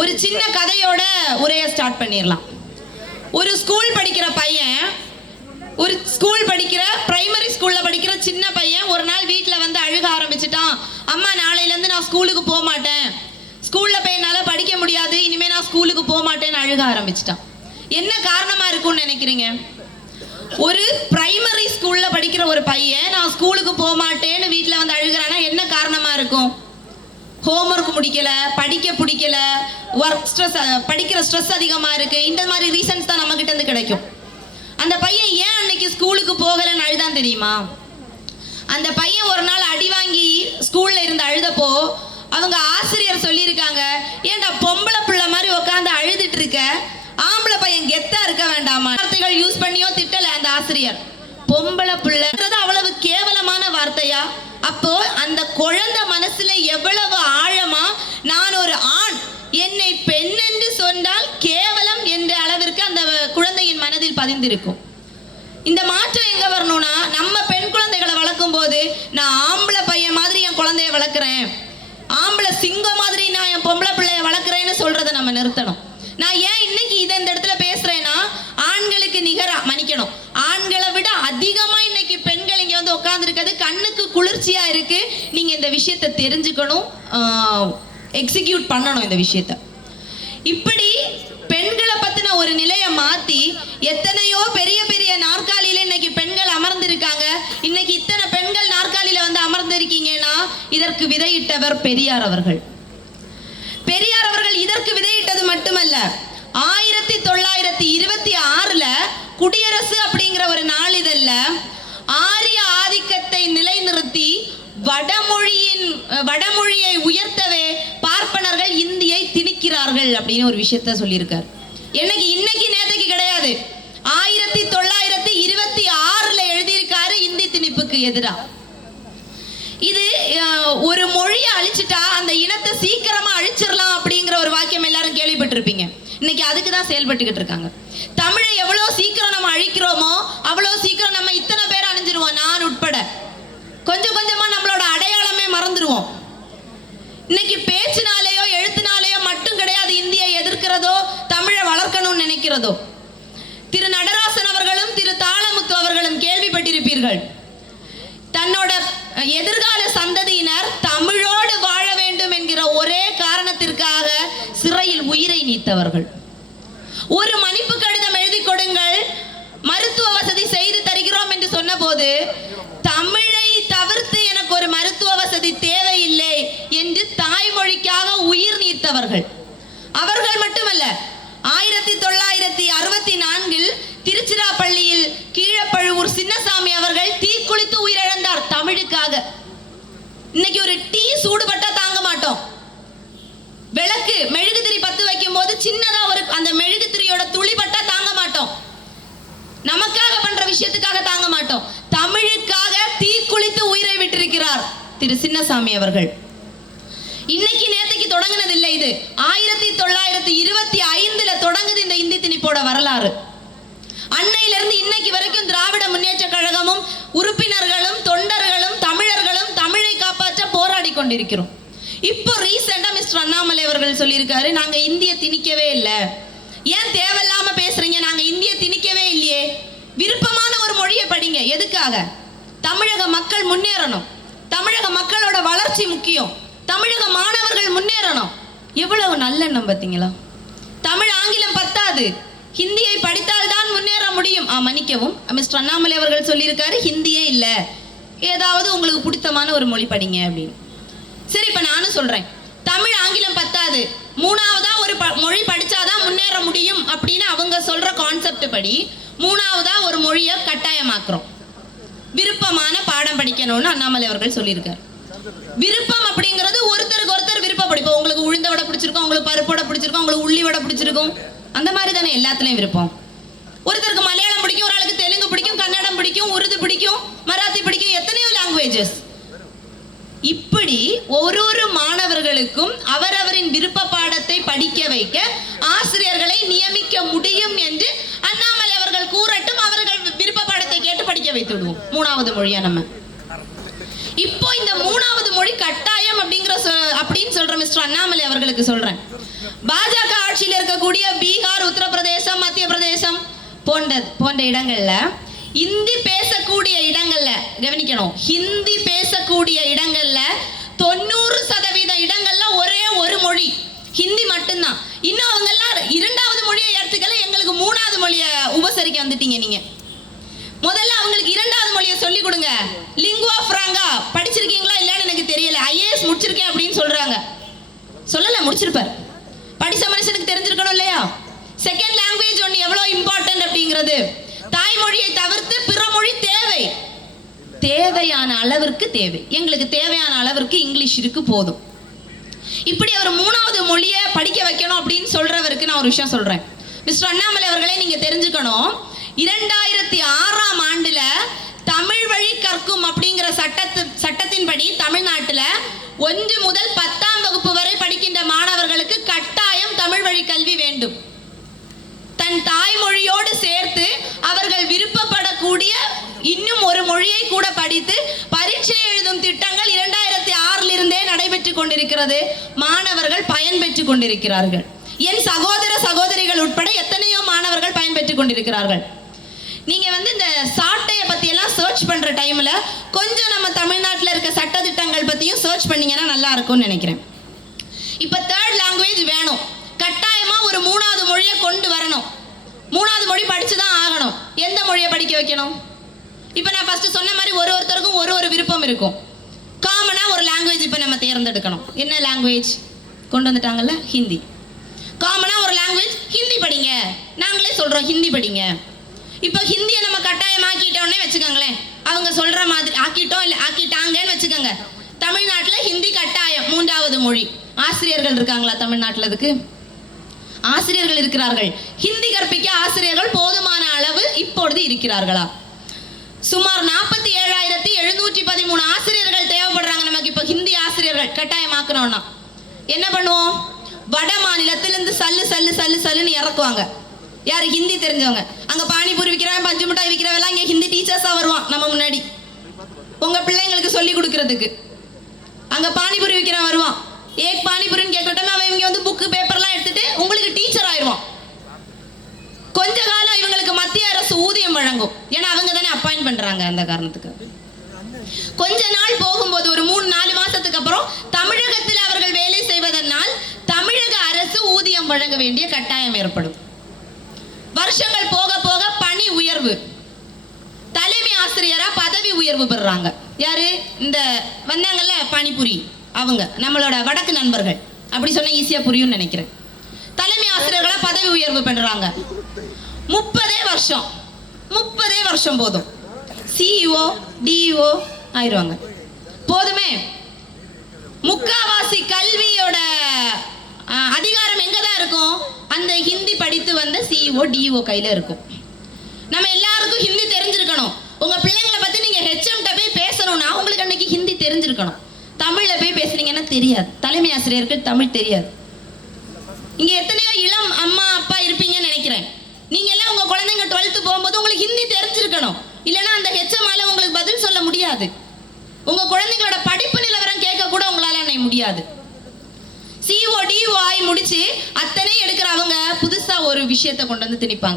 ஒரு சின்ன கதையோட உரைய ஸ்டார்ட் பண்ணிடலாம். ஒரு ஸ்கூல் படிக்கிற பையன் ஒரு ஸ்கூல் படிக்கிற பிரைமரி ஸ்கூல்ல படிக்கிற சின்ன பையன் ஒரு நாள் வீட்டில் வந்து அழுக ஆரம்பிச்சிட்டான். அம்மா நாளையிலேருந்து நான் ஸ்கூலுக்கு போக மாட்டேன். ஸ்கூல்ல போய் என்னால் படிக்க முடியாது. இனிமே நான் ஸ்கூலுக்கு போக மாட்டேன்னு அழுக ஆரம்பிச்சிட்டான். என்ன காரணமா இருக்கும்னு நினைக்கிறீங்க? ஒரு பிரைமரி ஸ்கூல்ல படிக்கிற ஒரு பையன் நான் ஸ்கூலுக்கு போக மாட்டேன்னு வீட்டில் வந்து அழுகிறானா என்ன காரணமா இருக்கும்? ஹோம்ஒர்க் முடிக்கல படிக்க பிடிக்கல ஒர்க் ஸ்ட்ரெஸ் படிக்கிற ஸ்ட்ரெஸ் அதிகமா இருக்கு. இந்த மாதிரி ரீசன்ஸ் தான் நம்ம கிட்ட இருந்து கிடைக்கும். அந்த பையன் ஏன் அன்னைக்கு ஸ்கூலுக்கு போகலன்னு அழுதான் தெரியுமா? அந்த பையன் ஒரு நாள் அடி வாங்கி ஸ்கூல்ல இருந்து அழுதப்போ அவங்க ஆசிரியர் சொல்லியிருக்காங்க ஏன்டா பொம்பளை பிள்ளை மாதிரி உட்காந்து அழுதுட்டு இருக்க? ஆம்பளை பையன் கெத்தா இருக்க வேண்டாமா? வார்த்தைகள் யூஸ் பண்ணியோ திட்டல அந்த ஆசிரியர். பொம்பளை பிள்ளைன்றது வார்த்தையா? அப்போ அந்த குழந்தை மனசுல எவ்வளவு ஆழமா நான் ஒரு ஆண் என்னை பெண் என்று சொன்னால் கேவலம் என்ற அளவிற்கு அந்த குழந்தையின் மனதில் பதிந்திருக்கும். இந்த மாற்றம் எங்க வரணும்னா நம்ம பெண் குழந்தைகளை வளர்க்கும் போது நான் ஆம்பளை பையன் மாதிரி என் குழந்தைய வளர்க்குறேன். ஆம்பளை சிங்கம் மாதிரி நான் என் பொம்பளை பிள்ளைய வளர்க்குறேன்னு சொல்றதை நம்ம நிறுத்தணும். நான் ஏன் இன்னைக்கு இதை இந்த இடத்துல பேசுறேன்னா ஆண்களுக்கு நிகரா மன்னிக்கணும். ஆண்களை விட அதிகமா இன்னைக்கு பெண் உட்காந்துருக்கிறது கண்ணுக்கு குளிர்ச்சியா இருக்கு. நீங்க இந்த விஷயத்தை தெரிஞ்சுக்கணும். எக்ஸிக்யூட் பண்ணணும் இந்த விஷயத்தை. இப்படி பெண்களை பத்தின ஒரு நிலையை மாத்தி எத்தனையோ பெரிய பெரிய நாற்காலியில இன்னைக்கு பெண்கள் அமர்ந்திருக்காங்க. இன்னைக்கு இத்தனை பெண்கள் நாற்காலியில வந்து அமர்ந்திருக்கீங்கன்னா இதற்கு விதையிட்டவர் பெரியார் அவர்கள். பெரியார் அவர்கள் இதற்கு விதையிட்டது மட்டுமல்ல ஆயிரத்தி தொள்ளாயிரத்தி இருபத்தி ஆறுல குடியரசு அப்படிங்கிற ஒரு நாளிதழ்ல நிலைநிறுத்தி வடமொழியின் வடமொழியை உயர்த்தவே பார்ப்பனர்கள் இந்தியை திணிக்கிறார்கள் அப்படின்னு ஒரு விஷயத்த சொல்லியிருக்கார். எனக்கு இன்னைக்கு நேற்றுக்கு கிடையாது. ஆயிரத்தி தொள்ளாயிரத்தி இருபத்தி ஆறுல எழுதியிருக்காரு இந்தி திணிப்புக்கு எதிராக இது ஒரு மொழியை அழிச்சிட்டா அந்த இனத்தை சீக்கிரமா அழிச்சிடலாம் அப்படிங்கிற ஒரு வாக்கியம் எல்லாரும் கேள்விப்பட்டிருப்பீங்க. இன்னைக்கு அதுக்கு தான் செயல்பட்டுக்கிட்டு இருக்காங்க தமிழை எவ்வளோ சீக்கிரம் நம்ம அழிக்கிறோமோ அவ்வளோ சீக்கிரம் நம்ம இத்தனை பேர் அழிஞ்சிருவோம் நான் உட்பட கொஞ்சம் கொஞ்சமா நம்மளோட அடையாளமே இன்னைக்கு பேச்சினாலேயோ எழுத்தினாலேயோ மட்டும் கிடையாது இந்தியை எதிர்க்கிறதோ தமிழை வளர்க்கணும்னு நினைக்கிறதோ. திரு நடராசன் அவர்களும் திரு தாளமுத்து அவர்களும் கேள்விப்பட்டிருப்பீர்கள். தன்னோட எதிர்கால சந்ததியினர் தமிழோடு வாழ வேண்டும் என்கிற ஒரே காரணத்திற்காக சிறையில் உயிரை நீத்தவர்கள். ஒரு மன்னிப்பு கடிதம் எழுதி கொடுங்கள். மருத்துவ வசதி செய்து தருகிறோம் என்று சொன்னபோது மருத்துவ தேவையில்லை என்று தாய்மொழிக்காக உயிர் நீத்தவர்கள். அவர்கள் மட்டுமல்ல ஆயிரத்தி தொள்ளாயிரத்தி அறுபத்தி நான்கில் திருச்சிராப்பள்ளியில் கீழப்பழுவூர் சின்னசாமி அவர்கள் தீக்குளித்து உயிரிழந்தார் தமிழுக்காக. இன்னைக்கு ஒரு டீ சூடுபட்டா தாங்க மாட்டோம். விளக்கு மெழுகுதிரி பத்து வைக்கும் போது சின்னதா ஒரு அந்த மெழுகுதிரியோட துளிபட்டா தாங்க மாட்டோம். நமக்காக பண்ற விஷயத்துக்காக தாங்க மாட்டோம். திரு சின்னசாமி அவர்கள். இன்னைக்கு நேத்தைக்கு தொடங்கினது இல்லை இது. ஆயிரத்தி தொள்ளாயிரத்தி இருபத்தி ஐந்துல தொடங்குது இந்த இந்தி திணிப்போட வரலாறு. அன்னையிலிருந்து இன்னைக்கு வரைக்கும் திராவிட முன்னேற்ற கழகமும் உறுப்பினர்களும் தொண்டர்களும் தமிழர்களும் தமிழை காப்பாற்ற போராடி கொண்டிருக்கிறோம். இப்போ ரீசெண்டா மிஸ்டர் அண்ணாமலை அவர்கள் சொல்லியிருக்காரு நாங்க இந்திய திணிக்கவே இல்லை. ஏன் தேவையில்லாம பேசுறீங்க? நாங்க இந்திய திணிக்கவே இல்லையே. விருப்பமான ஒரு மொழியை படிங்க. எதுக்காக? தமிழக மக்கள் முன்னேறணும். தமிழக மக்களோட வளர்ச்சி முக்கியம். தமிழக மாணவர்கள் முன்னேறணும். எவ்வளவு நல்லெண்ணம் பார்த்தீங்களா? தமிழ் ஆங்கிலம் பத்தாது. ஹிந்தியை படித்தால்தான் முன்னேற முடியும். ஆ மன்னிக்கவும். மிஸ்டர் அண்ணாமலை அவர்கள் சொல்லியிருக்காரு ஹிந்தியே இல்லை. ஏதாவது உங்களுக்கு பிடித்தமான ஒரு மொழி படிங்க அப்படின்னு. சரி இப்போ நானும் சொல்கிறேன் தமிழ் ஆங்கிலம் பத்தாது. மூணாவதா ஒரு ப- மொழி படித்தாதான் முன்னேற முடியும் அப்படின்னு அவங்க சொல்கிற கான்செப்ட் படி மூணாவதா ஒரு மொழியை கட்டாயமாக்குறோம். விருப்பமான பாடம் படிக்கணும்னு அண்ணாமலை அவர்கள் சொல்லியிருக்காரு. விருப்பம் அப்படிங்கிறது ஒருத்தருக்கு ஒருத்தர் விருப்பம் படிப்போம் உங்களுக்கு உளுந்த வடை பிடிச்சிருக்கும் உங்களுக்கு பருப்பு பிடிச்சிருக்கும் உங்களுக்கு உள்ளி வடை பிடிச்சிருக்கும். அந்த மாதிரி தானே எல்லாத்துலயும் விருப்பம். ஒருத்தருக்கு மலையாளம் பிடிக்கும் ஒரு ஆளுக்கு தெலுங்கு பிடிக்கும் கன்னடம் பிடிக்கும் உருது பிடிக்கும் மராத்தி பிடிக்கும் எத்தனையோ லாங்குவேஜஸ் இப்படி ஒரு ஒரு மாணவர்களுக்கும் அவரவரின் விருப்ப பாடத்தை படிக்க வைக்க ஆசிரியர்களை நியமிக்க முடியும் என்று அண்ணாமலை அவர்கள் கூறட்டும் அவர்கள் விருப்ப பாடத்தை கேட்டு படிக்க வைத்து விடுவோம். மூணாவது மொழியா நம்ம. இப்போ இந்த மூணாவது மொழி கட்டாயம் அப்படிங்கிற சொ- அப்படின்னு சொல்ற மிஸ்டர் அண்ணாமலை அவர்களுக்கு சொல்றேன். பாஜக ஆட்சியில் இருக்கக்கூடிய பீகார் உத்தரப்பிரதேசம் மத்திய பிரதேசம் போன்ற போன்ற இடங்கள்ல இந்தி பேசக்கூடிய இடங்கள்ல கவனிக்கணும். ஹிந்தி பேசக்கூடிய இடங்கள்ல தொண்ணூறு சதவீத இடங்கள்ல ஒரே ஒரு மொழி. ஹிந்தி மட்டும்தான். இன்னும் அவங்க எல்லாம் இரண்டாவது மொழியை எடுத்துக்கல எங்களுக்கு மூணாவது மொழியை உபசரிக்க வந்துட்டீங்க நீங்க. அப்படின்னு சொல்றாங்க. சொல்லல முடிச்சிருப்பார். படிச்ச மனுஷனுக்கு தெரிஞ்சிருக்கணும் இல்லையா? செகண்ட் லாங்குவேஜ் ஒன்று எவ்வளோ இம்பார்ட்டன்ட் அப்படிங்கிறது? தாய்மொழியை தவிர்த்து பிற மொழி தேவை. தேவையான அளவிற்கு தேவை. எங்களுக்கு தேவையான அளவிற்கு இங்கிலீஷ் இருக்கு போதும். இப்படி அவர் மூணாவது மொழியை படிக்க வைக்கணும் அப்படின்னு சொல்றவருக்கு நான் ஒரு விஷயம் சொல்றேன். மிஸ்டர் அண்ணாமலை அவர்களே நீங்க தெரிஞ்சுக்கணும். இரண்டாயிரத்தி ஆறாம் ஆண்டுல தமிழ் வழி கற்கும் அப்படிங்கிற சட்டத்து சட்டத்தின்படி தமிழ்நாட்டுல ஒன்று முதல் பத்தாம் வகுப்பு வரை படிக்கின்ற மாணவர்களுக்கு கட்டாயம் தமிழ் வழி கல்வி வேண்டும். தன் தாய்மொழியோடு சேர்த்து அவர்கள் விருப்பப்படக்கூடிய இன்னும் ஒரு மொழியை கூட படித்து பரீட்சை எழுதும் திட்டங்கள் இரண்டாயிரத்தி ஆறில் இருந்தே நடைபெற்றுக் கொண்டிருக்கிறது. மாணவர்கள் பயன்பெற்றுக் கொண்டிருக்கிறார்கள். என் சகோதர சகோதரிகள் உட்பட எத்தனையோ மாணவர்கள் பயன்பெற்றுக் கொண்டிருக்கிறார்கள். நீங்க வந்து இந்த சாட்டை பற்றியெல்லாம் எல்லாம் சர்ச் பண்ணுற டைமில் கொஞ்சம் நம்ம தமிழ்நாட்டில் இருக்க சட்ட திட்டங்கள் பற்றியும் சர்ச் பண்ணீங்கன்னா நல்லா இருக்கும்னு நினைக்கிறேன். இப்போ தேர்ட் லாங்குவேஜ் வேணும். கட்டாயமாக ஒரு மூணாவது மொழியை கொண்டு வரணும். மூணாவது மொழி படித்து தான் ஆகணும். எந்த மொழியை படிக்க வைக்கணும்? இப்போ நான் ஃபஸ்ட்டு சொன்ன மாதிரி ஒரு ஒருத்தருக்கும் ஒரு ஒரு விருப்பம் இருக்கும். காமனாக ஒரு லாங்குவேஜ் இப்போ நம்ம தேர்ந்தெடுக்கணும். என்ன லாங்குவேஜ் கொண்டு வந்துட்டாங்கல்ல? ஹிந்தி. காமனாக ஒரு லாங்குவேஜ் ஹிந்தி படிங்க. நாங்களே சொல்கிறோம் ஹிந்தி படிங்க. இப்போ ஹிந்தியை நம்ம கட்டாயமாக்கிட்டோன்னே வச்சுக்கோங்களேன். அவங்க சொல்ற மாதிரி ஆக்கிட்டோம் இல்லை ஆக்கிட்டாங்கன்னு வச்சுக்கோங்க. தமிழ்நாட்டில் ஹிந்தி கட்டாயம் மூன்றாவது மொழி. ஆசிரியர்கள் இருக்காங்களா தமிழ்நாட்டில் அதுக்கு? ஆசிரியர்கள் இருக்கிறார்கள். ஹிந்தி கற்பிக்க ஆசிரியர்கள் போதுமான அளவு இப்பொழுது இருக்கிறார்களா? சுமார் நாற்பத்தி ஏழாயிரத்தி எழுநூற்றி பதிமூணு ஆசிரியர்கள் தேவைப்படுறாங்க நமக்கு இப்போ ஹிந்தி ஆசிரியர்கள் கட்டாயமாக்கணும்னா. என்ன பண்ணுவோம்? வட மாநிலத்திலிருந்து சல்லு சல்லு சல்லு சல்லுன்னு இறக்குவாங்க. யாரு? ஹிந்தி தெரிஞ்சவங்க. அங்கே பானிபூரி விற்கிறவன் பஞ்சு மிட்டாய் விற்கிறவெல்லாம் இங்கே ஹிந்தி டீச்சர்ஸாக வருவான் நம்ம முன்னாடி. உங்கள் பிள்ளைங்களுக்கு சொல்லி கொடுக்கறதுக்கு. அங்கே பானிபூரி விற்கிறவன் வருவான். ஏக் பானிபூரின்னு கேட்கட்டும் அவன் இவங்க வந்து புக்கு பேப்பர்லாம் எடுத்துட்டு உங்களுக்கு டீச்சர் ஆயிடுவான். கொஞ்ச காலம் இவங்களுக்கு மத்திய அரசு ஊதியம் வழங்கும். ஏன்னா அவங்க தானே அப்பாயிண்ட் பண்ணுறாங்க அந்த காரணத்துக்கு. கொஞ்ச நாள் போகும்போது ஒரு மூணு நாலு மாசத்துக்கு அப்புறம் தமிழகத்தில் அவர்கள் வேலை செய்வதனால் தமிழக அரசு ஊதியம் வழங்க வேண்டிய கட்டாயம் ஏற்படும். வருஷங்கள் போக போக பணி உயர்வு. தலைமை ஆசிரியரா பதவி உயர்வு பெறுறாங்க. யாரு? இந்த வந்தாங்கல்ல பானிபுரி. அவங்க நம்மளோட வடக்கு நண்பர்கள். அப்படி சொன்னா ஈஸியா புரியும்னு நினைக்கிறேன். தலைமை ஆசிரியர்களா பதவி உயர்வு பண்றாங்க முப்பதே வருஷம். முப்பதே வருஷம் போதும். சிஇஓ டிஇஓ ஆயிடுவாங்க போதுமே. முக்காவாசி கல்வியோட அஹ், அதிகாரம் எங்க தான் இருக்கும்? வந்த டிஇஓ கையில இருக்கும். நம்ம எல்லாருக்கும் ஹிந்தி தெரிஞ்சிருக்கணும். உங்க பிள்ளைங்களை பத்தி நீங்க ஹெச்எம்கிட்ட போய் பேசணும்னா உங்களுக்கு அன்னைக்கு ஹிந்தி தெரிஞ்சிருக்கணும். தமிழில் போய் பேசுனீங்கன்னா தெரியாது. தலைமை ஆசிரியருக்கு தமிழ் தெரியாது. இங்க எத்தனையோ இளம் அம்மா அப்பா இருப்பீங்கன்னு நினைக்கிறேன். நீங்க எல்லாம் உங்க குழந்தைங்க டுவெல்த்து போகும்போது உங்களுக்கு ஹிந்தி தெரிஞ்சிருக்கணும். இல்லைனா அந்த ஹெச்எம்ஆல உங்களுக்கு பதில் சொல்ல முடியாது. உங்க குழந்தைங்களோட படிப்பு நிலவரம் கேட்க கூட உங்களால அன்னை முடியாது. சிஓடி வாய் முடிச்சு அத்தனை எடுக்கிறவங்க புதுசா ஒரு விஷயத்தை கொண்டு வந்து திணிப்பாங்க.